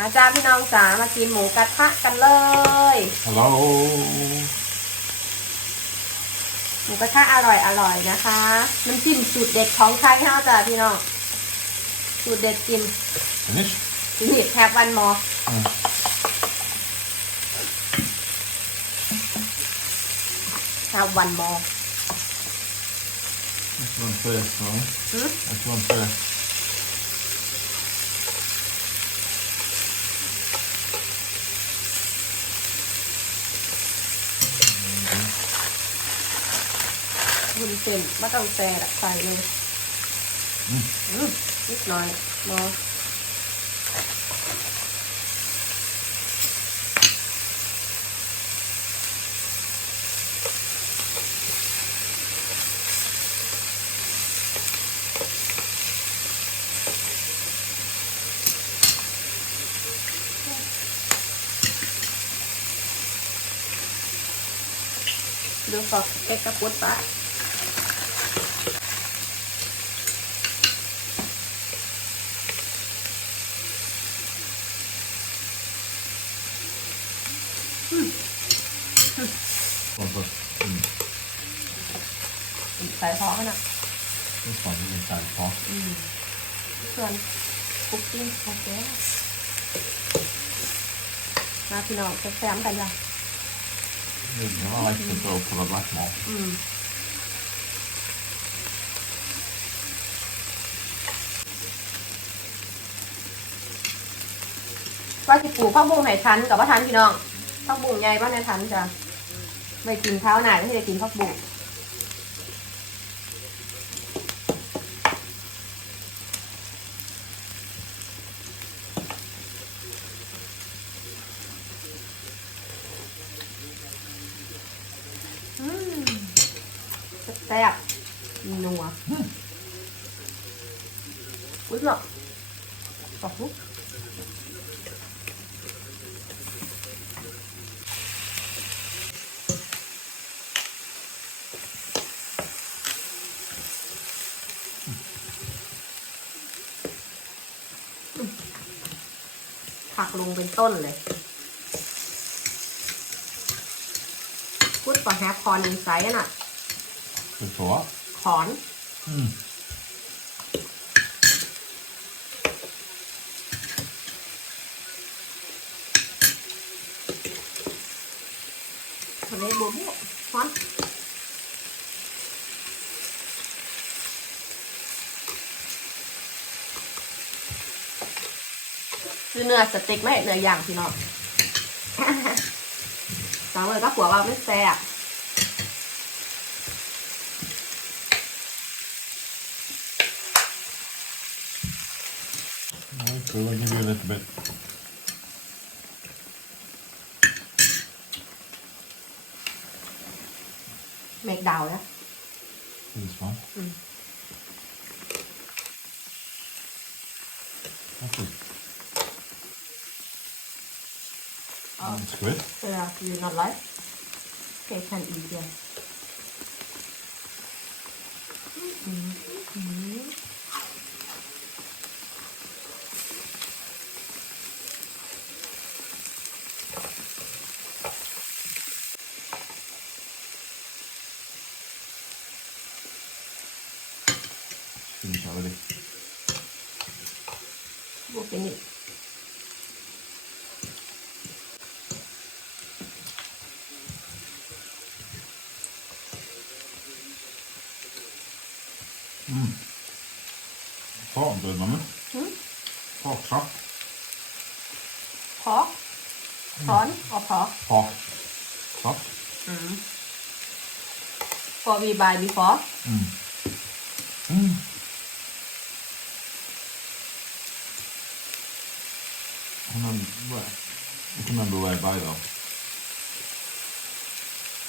มาจ้าพี่น้องจ๋ามากินหมูกระทะกันเลย Hallo. หมูกระทะอร่อยอร่อยนะคะน้ำจิ้มสูตรเด็ดของใครเฮาจ้าพี่น้องสูตรเด็ดกิน Finish? นี่แทบวันมอ Mm. แทบวันมอ This one first, right? หืม This one first. วุ้นเส้นไม่ต้องแซ่ละใส่เลยอืมอืมนิดหน่อยมอดูฟอกเอ็กซ์กระปุกปะ One first. Mm. ใส่พอขนาด This one is inside the pot. ส่วนคุกกิ้งโอเคมาพี่น้องแซมๆกันจ้ะ Yeah, I like to go for the black malt. อืมว่าสิปลูกผักบุ้งไหทันกับว่าทันพี่น้อง ผักบุ้งใหญ่บ้านในทันจ้ะไม่กินข้าวหนาไม่ได้กินผักบุ้งอืมแซ่บๆนัวอุ้ยเนาะตอกลุก ผักลงเป็นต้นเลยพูดก่อนแฮปคอนอินไซด์น่ะ Good for what? ขอน Mm. ทะเลบัวบวฟอน คือเนื้อสเต็กไม่เนื้อย่างพี่น้องสาวเลยก็ผัวว่าไม่แซ่บ Okay, I'll give you a little bit. เมกดาวนะ This one. Mm. That's it. Oh. That's good. เวลา you not like okay can eat yeah อืมอืม Finish already. บวก เป็นอีก Mm. Pork good, mummy. หืม Pork chop. พอช้อนเอาพอ Pork chop. อืม for we buy before Mm. Mm. I remember where. I can remember where I buy though.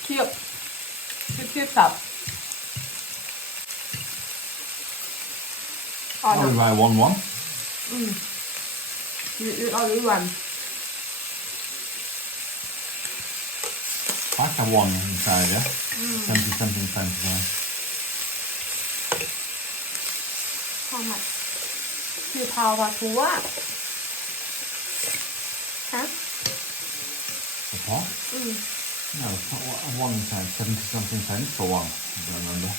เทียบ เทียบเทียบสับอ๋อ I will นะ buy one one. อืมยืดเอาด้วยวัน Pack have one inside, yeah? Twenty something cents. Yeah. ข้าวมันคือพาวปลาทูอะ Ja. อืม No, one cent, seventy something cents for one. I don't remember.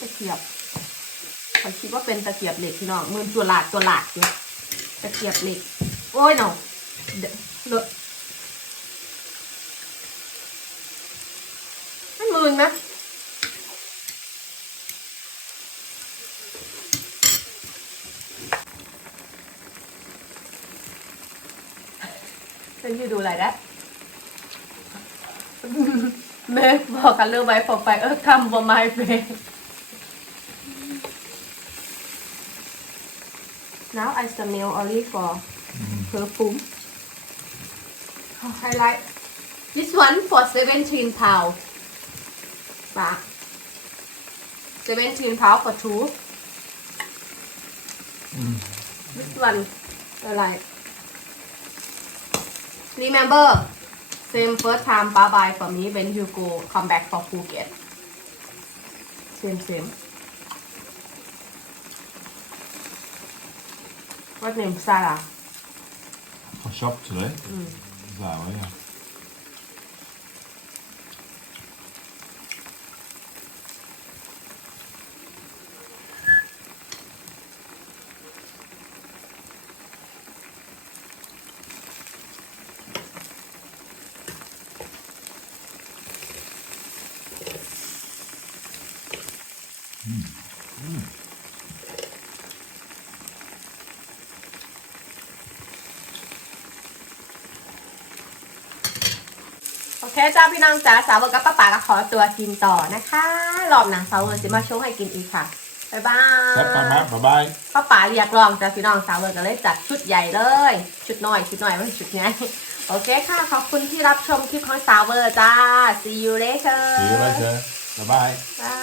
ตะ เกียบเขาคิดว่าเป็นตะเกียบเหล็กพี่น้องมือตัวหลาดตัวหลาดเนี่ยตะเกียบเหล็ก โอ้ยเนาะเดอะเลอะมันมืนไหมเป็นยูดูอะไรได้แม่บอกกันเรื่องไว้พอไปเออคำว่าไม่เป็ Now I smell only for perfume. Oh, I like this one for 17 pound. Back. 17 pound for two. This one I like. Remember, same first time bye bye for me when you go come back for Phuket. Same same. What name? Sarah. I shopped today. Mm. Is that way, yeah. คจ้าพี่น้องจ๋าสาวเวอร์กับป้าป๋าก็ขอตัวกินต่อนะคะรอบหนังสาวเวอร์จะมาโชว์ให้กินอีกค่ะบ๊ายบาย Step by map, bye bye. ป้าป๋าเรียกร้องจ้าพี่น้องสาวเวอร์ก็เลยจัดชุดใหญ่เลย ชุดน้อยชุดน้อยไม่ใช่ชุดใหญ่โอเคค่ะ ขอบคุณที่รับชมคลิปของสาวเวอร์จ้า see you later See you later. Bye bye. bye